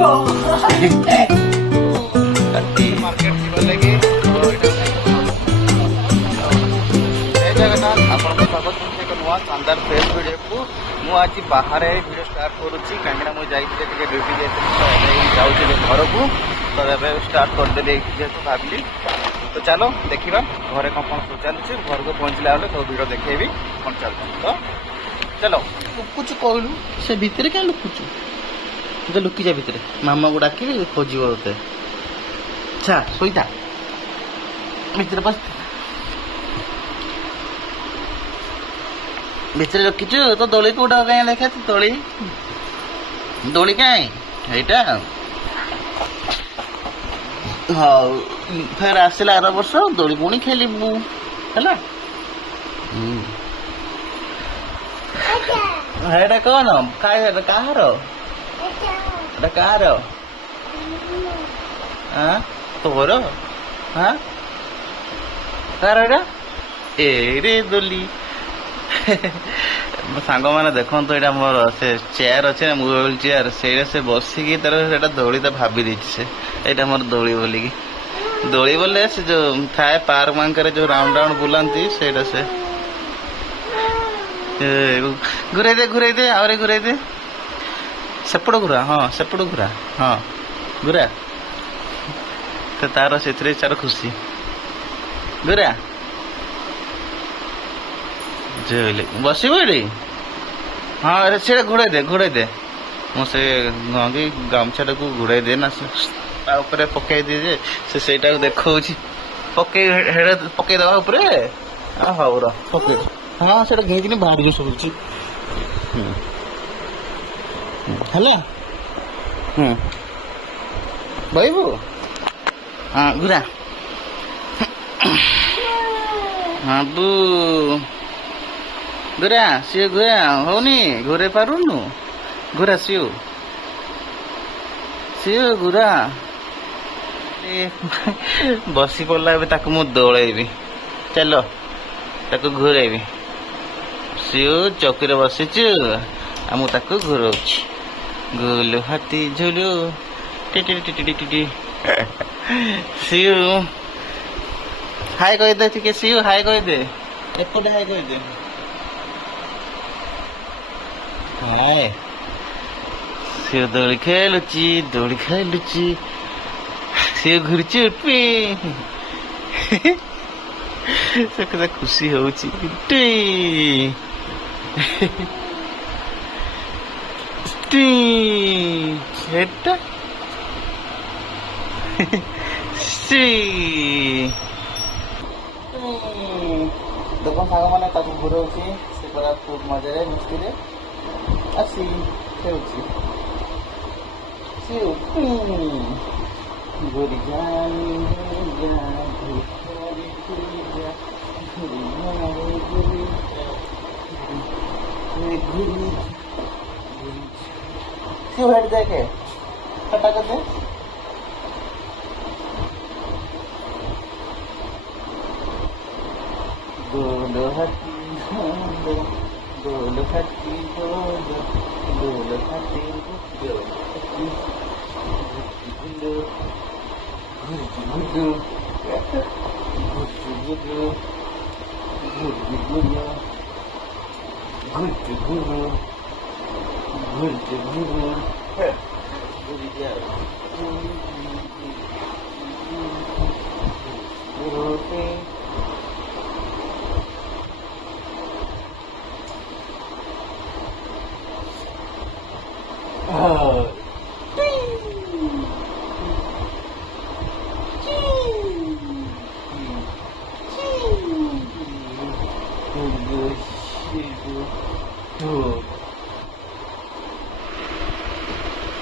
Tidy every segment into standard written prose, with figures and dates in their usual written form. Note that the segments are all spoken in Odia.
ମାର୍କେଟ ଯିବା ଲାଗି ଜଗନ୍ନାଥ ଆପଣଙ୍କ ସ୍ୱାଗତ କରୁଛି ଏକ ନୂଆ ଶାନଦାର ଫ୍ରେଶ୍ ଭିଡ଼ିଓକୁ। ମୁଁ ଆଜି ବାହାରେ ଭିଡ଼ିଓ ଷ୍ଟାର୍ଟ କରୁଛି କାହିଁକିନା ମୁଁ ଯାଇଥିଲି ଟିକେ ଡ୍ୟୁଟି ଯାଇଥିଲି ତ ଏବେ ଯାଉଥିଲି ଘରକୁ, ତ ଏବେ ଷ୍ଟାର୍ଟ କରିଦେଲି ଏଇଠି ଯେହେତୁ ଭାବିଲି। ତ ଚାଲ ଦେଖିବା ଘରେ କ'ଣ କ'ଣ ସବୁ ଚାଲିଛି। ଘରକୁ ପହଞ୍ଚିଲା ବେଳେ ସବୁ ଭିଡ଼ିଓ ଦେଖେଇବି କ'ଣ ଚାଲୁଛି। ତ ଚାଲ। ଲୁକୁଛୁ କହିଲୁ ସେ ଭିତରେ କାହିଁ ଲୁକୁଛୁ? ଯେ ଲୁକିଯା ଭିତରେ, ମାମାକୁ ଡାକିବି ଖୋଜିବ ତୋତେ। ଆଚ୍ଛା ଶୋଇଥା ଭିତରେ ବସ। ଭିତରେ ରଖିଛୁ ତ ଦୋଳି କୋଉଟା କାହିଁ ଦେଖା ଦୋଳି ଦୋଳି କାହିଁ ଏଇଟା। ହଉ ଫେର ଆସିଲା ଆର ବର୍ଷ ଦୋଳି ପୁଣି ଖେଳିବୁ ହେଲା। ଏଇଟା କଣ କାହାର ଏଟା କାହାର? ତୋର? କାହାର ଏଇଟା? ଏରେ ଦୋଲି। ସାଙ୍ଗମାନେ ଦେଖନ୍ତୁ ଏଇଟା ମୋର ସେ ଚେୟାର ଅଛି ନା ମୁଭେବଲ ଚେୟାର, ସେଇଟା ସେ ବସିକି ତାର ସେଇଟା ଦୋଳି ତ ଭାବି ଦେଇଛି ସେ ଏଇଟା ମୋର ଦୋଳି ବୋଲିକି। ଦୋଳି ବୋଲେ ସେ ଯୋଉ ଥାଏ ପାର୍କ ମାନଙ୍କରେ ଯୋଉ ରାଉଣ୍ଡ ରାଉଣ୍ଡ ବୁଲନ୍ତି ସେଇଟା ସେ। ଘୁରେଇ ଦେ ଆହୁରି ଘୁରେଇ ଦେ। ସେପଟ ଘୁରା, ହଁ ସେପଟ ଘୁରା, ହଁ ଘୁରା। ତ ତାର ସେଥିରେ ତାର ଖୁସି ଘୁରା। ବସିବ ଏଠି? ହଁ ସେଇଟା ଘୋଡ଼େଇ ଦେ। ମୁଁ ସେ ଗାମୁଛାଟାକୁ ଘୋଡ଼େଇ ଦିଏ ନା ତା ଉପରେ ପକେଇ ଦିଏ ଯେ ସେ ସେଇଟାକୁ ଦେଖଉଛି। ପକେଇ ଦେବା ଉପରେ। ହଉ ର ପକେଇ। ହଁ ସେଇଟା ଘେଁକିନି ବାହାରିକି ଶୋଉଛି ହେଲା। ବହିବୁ? ହଁ ଘୁରା। ହଁ ବୁ ଘୁରା ସିଏ ଘୁରା ହଉନି, ଘୁରେଇ ପାରୁନୁ। ଘୁରା ସିଏ ଘୁରା। ବସି ପଡ଼ିଲା ଏବେ ତାକୁ ମୁଁ ଦୋଳେଇବି। ଚାଲ ତାକୁ ଘୁରେଇବି। ସିଏ ଚୌକିରେ ବସିଛୁ ଆଉ ମୁଁ ତାକୁ ଘୁରଉଛି। ଗୁଲୁ ହାତୀ ଝୁଲୁ ସିଏ ହାଇ କହିଦେ ଟିକେ। ସିଏ ହାଇ କହିଦେ, ଏପଟେ ହାଇ କହିଦେ। ହାଏ ସିଏ ଦୋଳି ଖେଳୁଛି ସିଏ ଘୁରୁଛି ଉଠପି। ସେ କେତେ ଖୁସି ହଉଛି। ଏଟା ଦେଖ ସାଙ୍ଗମାନେ ତାକୁ ଘୁରଉଛି। ସେ ପୁରା ଖୁବ୍ ମଜାରେ ମସ୍ତିରେ ଆସି ଖେଳୁଛି। ଦେଖେ କଟା କେତେ गोल हाथी गोल हाथी गोल हाथी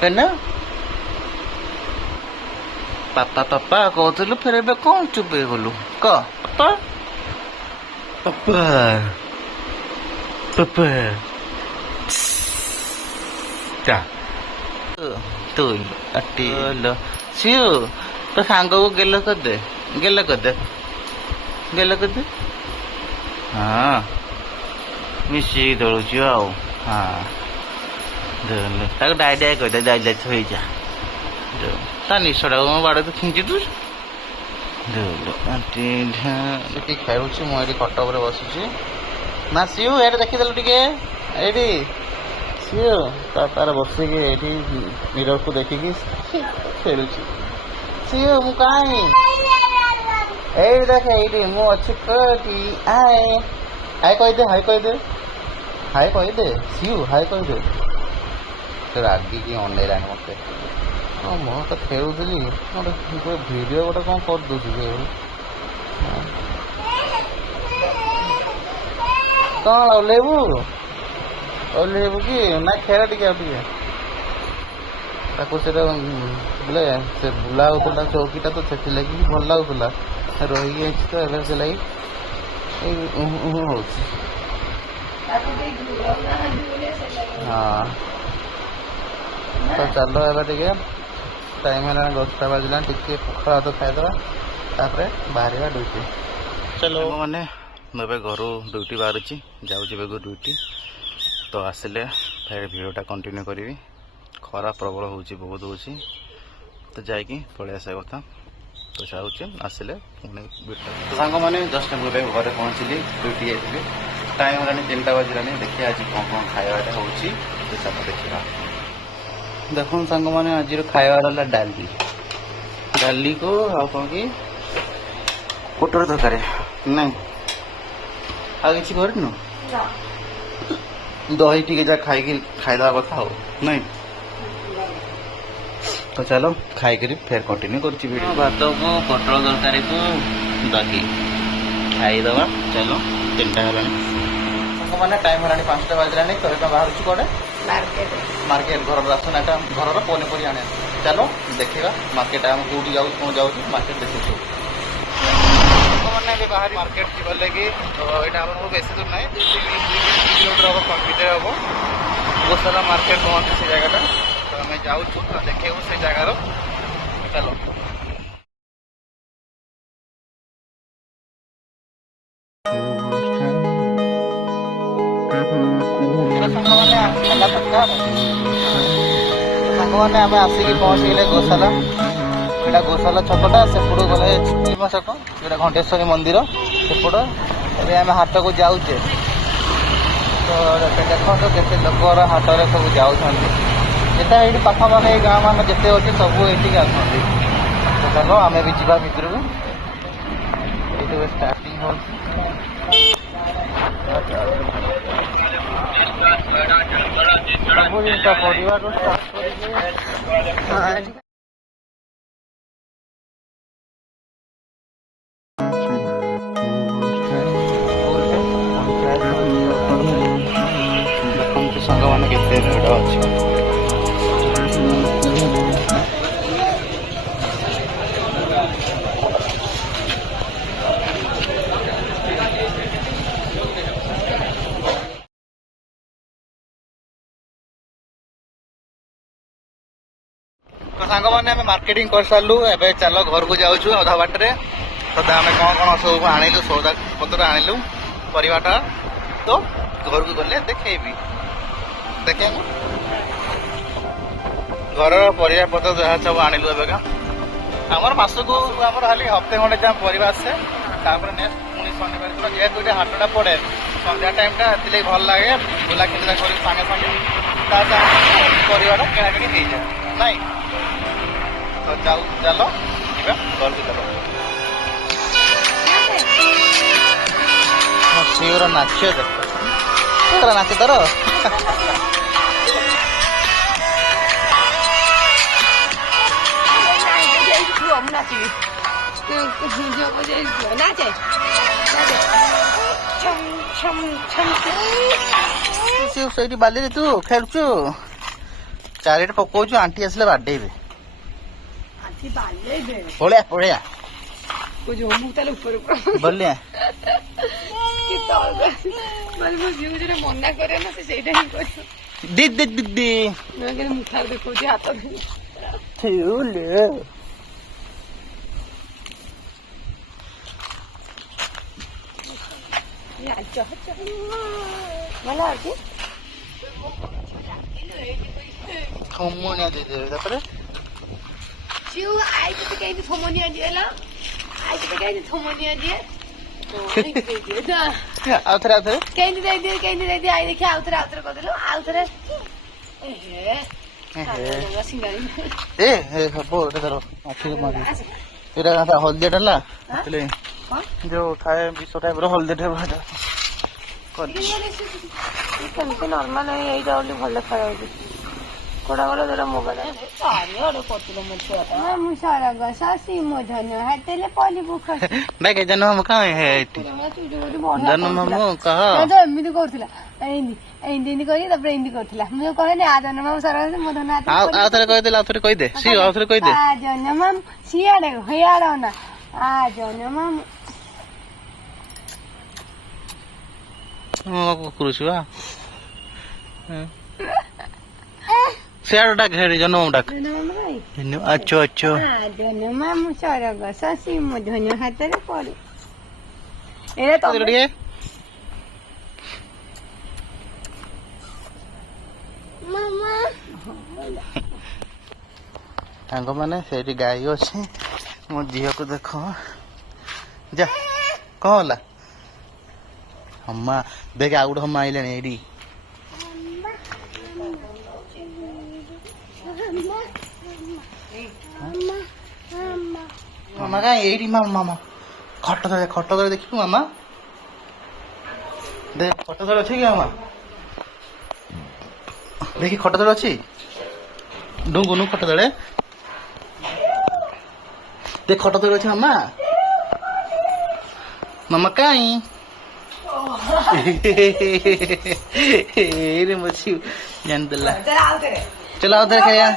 ନା ପାପା ପାପା କହୁଥିଲୁ, ଫେର ଏବେ କଣ ଚୁପ ହେଇଗଲୁ? କହ ପାପା ପାପା ପାପା। ତୁ ସିଓ ତୋ ସାଙ୍ଗକୁ ଗେଲ କରିଦେ। ହଁ ମିଶିକି ଦୋଳୁଛୁ ଆଉ। ହଁ ତାକୁ ଡାଇ କହିଦେ, ଯାଇ ଶୋଇଯା। ତା ନିଶଟାକୁ ମୋ ବାଡ଼କୁ ଖିଞ୍ଚି ଦଉଛୁ। ସେଠି ଖେଳୁଛି, ମୁଁ ଏଇଠି ଖଟ ଉପରେ ବସିଛି। ନା ସିଉ ଏଇଠି ଦେଖିଦେଲୁ ଟିକେ, ଏଇଠି ସିଉ ତାର ବସିକି ଏଇଠି ମିରରକୁ ଦେଖିକି ଖେଳୁଛି। ସିଉ ମୁଁ କାହିଁ ଏଇଠି ଦେଖେ, ଏଇଠି ମୁଁ ଅଛି କି। ଆଏ ହାଇ କହିଦେ, ହାଇ କହିଦେ, ହାଇ କହିଦେ ସିଉ, ହାଇ କହିଦେ। ସେ ରାଗିକି ଅନେଇଲାଣି ମତେ। ହଁ ମୁଁ ତ ଖେଳୁଥିଲି, ଗୋଟେ ଭିଡ଼ିଓ ଗୋଟେ କ'ଣ କରିଦେଉଛି କି କ'ଣ ଓହ୍ଲେଇବୁ କି ନା ଖେଳ ଟିକେ ଆଉ ଟିକେ। ତାକୁ ସେଟା ବୋଲେ ସେ ବୁଲା ହେଉଥିଲା ଚୌକିଟା, ତ ସେଥିଲାଗି ଭଲ ଲାଗୁଥିଲା, ରହିକି ଅଛି ତ ଏବେ ସେ ଲାଗି ହଉଛି। ହଁ ତ ଚାଲ ଏବେ ଟିକେ ଟାଇମ୍ ହେଲାଣି, 10ଟା ବାଜିଲାଣି, ଟିକେ ପଖାଳ ଭାତ ଖାଇଦେବା, ତାପରେ ବାହାରିବା ଡ୍ୟୁଟି। ଚାଲ ମାନେ ମୁଁ ଏବେ ଘରୁ ଡ୍ୟୁଟି ବାହାରୁଛି, ଯାଉଛି ଏବେ ଡ୍ୟୁଟି। ତ ଆସିଲେ ଫେର ଭିଡ଼ିଓଟା କଣ୍ଟିନ୍ୟୁ କରିବି। ଖରା ପ୍ରବଳ ହେଉଛି, ବହୁତ ହେଉଛି, ତ ଯାଇକି ପଳେଇ ଆସିବା କଥା। ତ ଯାଉଛି, ଆସିଲେ ପୁଣି ସାଙ୍ଗମାନେ ଜଷ୍ଟ ମୁଁ ଏବେ ଘରେ ପହଞ୍ଚିଲି, ଡ୍ୟୁଟି ଯାଇଥିଲି। ଟାଇମ୍ ହେଲାଣି 3ଟା ବାଜିଲାଣି। ଦେଖିବା ଆଜି କ'ଣ କ'ଣ ଖାଇବାଟା ହେଉଛି, ତ ଚାଲ ଦେଖିବା। ଦେଖନ୍ତୁ ସାଙ୍ଗମାନେ, ଆଜିର ଖାଇବାଟା ହେଲା ଡାଲିକୁ ଆଉ କ'ଣ କି ପୋଟଳ ତରକାରୀ, ନାଇଁ ଆଉ କିଛି କରିନୁ। ଦହି ଟିକେ ଯାହା ଖାଇକି ଖାଇଦେବା କଥା ଆଉ, ନାଇଁ। ତ ଚାଲ ଖାଇକରି ଫେର କଣ୍ଟିନ୍ୟୁ କରୁଛି ଭିଡ଼ିଓ। ଭାତକୁ ପୋଟଳ ତରକାରୀକୁ ଦହି ଖାଇଦେବା। ଚାଲ, 3ଟା ହେଲାଣି ସାଙ୍ଗମାନେ, ଟାଇମ୍ ହେଲାଣି 5ଟା ବାଜିଲାଣି। ତ ଏବେ ବାହାରୁଛୁ କୁଆଡ଼େ? ମାର୍କେଟ, ଘରର ରାସନ ଆଇଟମ୍, ଘରର ପନିପରିବା ଆଣେ। ଚାଲ ଦେଖିବା ମାର୍କେଟ ଆମେ କେଉଁଠି ଯାଉଛୁ, କ'ଣ ଯାଉଛୁ, ମାର୍କେଟ ଦେଖୁଛୁ। ସାଙ୍ଗମାନେ ଏବେ ବାହାରି ମାର୍କେଟ ଯିବାର ଲାଗି। ତ ଏଇଟା ଆମର ବେଶୀ ଦୂର ନାହିଁ, 2 କିଲୋମିଟର ହେବ, ଭିତରେ ହେବ। ଗୋଶାଲା ମାର୍କେଟ କହନ୍ତି ସେ ଜାଗାଟା। ତ ଆମେ ଯାଉଛୁ, ଦେଖେଇବୁ ସେ ଜାଗାର। ଚାଲ ସାଙ୍ଗମାନେ ଆମେ ଆସିକି ପହଞ୍ଚିଗଲେ ଗୋଶାଲା। ଏଇଟା ଗୋଶାଲା ଛକଟା, ସେପଟୁ ଗଲେ ଚିକିମା ଛକ, ଏଇଟା ଘଣ୍ଟେଶ୍ୱରୀ ମନ୍ଦିର ସେପଟ। ଏବେ ଆମେ ହାଟକୁ ଯାଉଛେ। ତ ଦେଖନ୍ତୁ କେତେ ଲୋକର ହାଟରେ ସବୁ ଯାଉଛନ୍ତି। ଯେତେ ଏଇଠି ପାଖାପାଖି ଏଇ ଗାଁ ମାନ ଯେତେ ଅଛି ସବୁ ଏଇଠିକି ଆସନ୍ତି। ତ ଚାଲ ଆମେ ବି ଯିବା ଭିତରକୁ। ଏଇଠି ଷ୍ଟାର୍ଟିଂ ହେଉଛି। ସବୁ ଜିନିଷ ପରିବାରରୁ ଷ୍ଟାର୍ଟ କରିକି ଦେଖନ୍ତୁ ସାଙ୍ଗମାନେ କେତେ ଭିଡ଼ ଅଛି। ତ ସାଙ୍ଗମାନେ ଆମେ ମାର୍କେଟିଂ କରିସାରିଲୁ, ଏବେ ଚାଲ ଘରକୁ ଯାଉଛୁ। ଅଧା ବାଟରେ ତ ଆମେ କ'ଣ କ'ଣ ସବୁ ଆଣିଲୁ, ସଉଦା ପତ୍ର ଆଣିଲୁ, ପରିବାଟା ତ ଘରକୁ ଗଲେ ଦେଖେଇବି। ଦେଖେଇବୁ ଘରର ପରିବା ପତ୍ର ଯାହା ସବୁ ଆଣିଲୁ ଏବେକା। ଆମର ମାସକୁ ଆମର ଖାଲି ହପ୍ତେ ଖଣ୍ଡେ ଯାହା ପରିବା ଆସେ, ତାପରେ ନେକ୍ସଟ ପୁଣି ଶନିବାର ଦିନ ଯେହେତୁ ଏଠି ହାଟଟା ପଡ଼େ ସନ୍ଧ୍ୟା ଟାଇମ୍ଟା, ସେଥିଲାଗି ଭଲ ଲାଗେ। ବୁଲା କିଣା କରି ସାଙ୍ଗେ ସାଙ୍ଗେ ତା ପରିବାଟା କିଣାକିଣି ହେଇଯାଏ, ନାଇଁ। ତ ଚାଲ ଯିବା ଘରକୁ। ଚାଲ ସିଓର ନାଚ ଦେଖ, ନାଚ ତର ସେଇଠି ବାଲିରେ ତୁ ଖେଳୁଛୁ, ଚାରିଟା ପକଉଛୁ, ଆଣ୍ଟି ଆସିଲେ ବାଡେଇବେ। ପଳେଆ ପଳେଆ ବଲିଆ ମନା କରେ ନା, ସେ ସେଇଟା ହିଁ କରିବ। ଦିଦି ଦିଦି ମୁଖାରେ ଦେଖଉଛି ହାତ ଖମଣିଆ ଦେଇଦେବେ। ତାପରେ शिव आई तो कहीं थमनिया दिए ला आई तो कहीं थमनिया दिए तो आउथरे आउथरे कहीं दे दिए आई देखिए आउथरे कर दिलो आउथरे सिंगारी ए हबो एटा धरो आखि मारी एटा हल्दी डाला એટલે जो थाए विश्व टाइप रो हल्दी टाइप भाजा कर କେମିତି ନର୍ମାଲ ଏଇଟା ବୋଲି ଭଲ ଖାଇବା କୋଡା ଗଲା ଧର ମୋବାଇଲ ଚାରିଆଡେ କରୁଥିଲ ମୋ ଛୁଆଟା ମୁଁ ସାରା ଗସାସି ମୋ ଧନ ହାତେଲେ ପଲି ବୁଖ ଦେଖେ ଜନ हम का है ଜନ ମାମୁ କହ ଏମିତି କରୁଥିଲା ଏମିତି କହି ତାପରେ ଏମିତି କରୁଥିଲା ମୁଁ କହେନି ଆ ଜନ ମାମୁ ସାରା ମୋ ଧନ ହାତେ ଆଉ ଥରେ କହିଦେ ଆଉ ଥରେ କହିଦେ ସି ଆଉ ଥରେ କହିଦେ ଆ ଜନ ମାମୁ ସିଆଡେ ହିଆଡେ ନା ଆ ଜନ ମାମୁ କରୁଛୁ ବା ସିଆଡେ ଡାକ ହେରି ଜନ ମାମୁ ଡାକ ଆଚ୍ଛା ଆଚ୍ଛା ଜନ ମାମୁ ସାରା ଗସାସି ମୋ ଧନ ହାତରେ ପଡେ ଏଇଟା ତ ଟିକେ ସାଙ୍ଗ ମାନେ ସେଇଠି ଗାଈ ଅଛି ମୋ ଝିଅକୁ ଦେଖ ଯା କଣ ହେଲା ହମା ଦେଖ ଆଉ ଗୋଟେ ହମା ଆଇଲାଣି ଏଇଠି ମାମା କାଇଁ ଏଇଠି ମାମା ଖଟ ତଳେ ଦେଖିବୁ ମାମା ଦେଖ ଖଟ ତଳେ ଅଛି କି ମାମା ଦେଖି ଖଟ ତଳେ ଅଛି ଡୁଙ୍ଗୁନୁ ଖଟ ତଳେ ଦେଖ ଖଟ ତଳେ ଅଛି ମାମା ମାମା କାଇଁ ଏଇରେ ବସି ଜାଣିଦେଲା ଚାଲ ଆଉ ଥରେ ଖାଇବା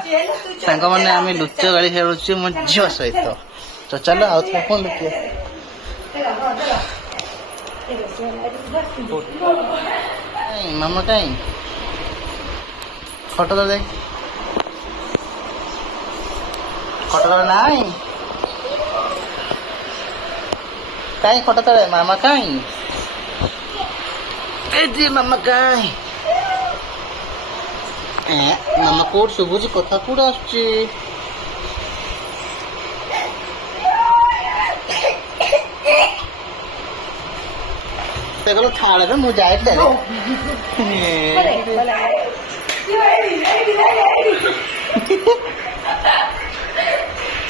ସାଙ୍ଗମାନେ ଆମେ ଲୁଚ ଗାଳି ଖେଳୁଛୁ ମୋ ଝିଅ ସହିତ ତ ଚାଲ ଆଉ ଥରେ କଣ ଲୁଚିବା ମାମା କାଇଁ ଖଟ ତଳେ ଦେଖ ଖଟ ତଳେ ନାଇଁ କାଇଁ ଖଟ ତଳେ ମାମା କାଇଁ ଏ ଯେ ମାମା କାଇଁ ମାମା କୋଉଠି ଶୁଭୁଛି କଥା କୋଉଠି ଆସୁଛି ସେ କହିଲ ଥାଳରେ ମୁଁ ଯାଏ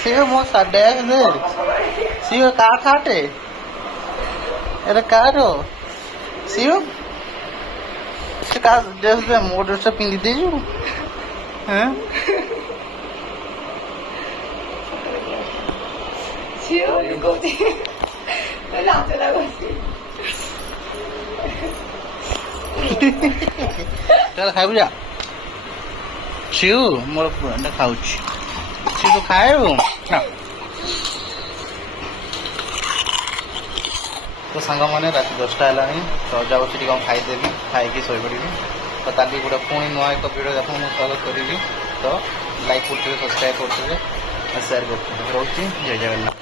ସିଏ ମୋ ସାଡେ ସିଏ କା ଖାଟେ ଏରେ କାର ସିଏ ସେ କା ଡ୍ରେସ୍ ମୋ ଡ୍ରେସ୍ ପିନ୍ଧି ଦେଇଛୁ ଖାଇବୁ ଯା ସିଉ ମୋର ପୁରାଟା ଖାଉଛି ସିଏ ତ ଖାଇବୁ ତ ସାଙ୍ଗମାନେ ରାତି 10ଟା ହେଲାଣି ତ ଯାଉଛି ଟିକେ କ'ଣ ଖାଇଦେବି ଖାଇକି ଶୋଇପଡ଼ିବି ତ କାଲି ଗୋଟେ ପୁଣି ନୂଆ ଏକ ଭିଡ଼ିଓ ଆପଣଙ୍କୁ ସ୍ୱାଗତ କରିବି ତ ଲାଇକ୍ କରୁଥିବେ ସବସ୍କ୍ରାଇବ୍ କରୁଥିବେ ଆଉ ସେୟାର କରୁଥିବେ ରହୁଛି ଜୟ ଜଗନ୍ନାଥ।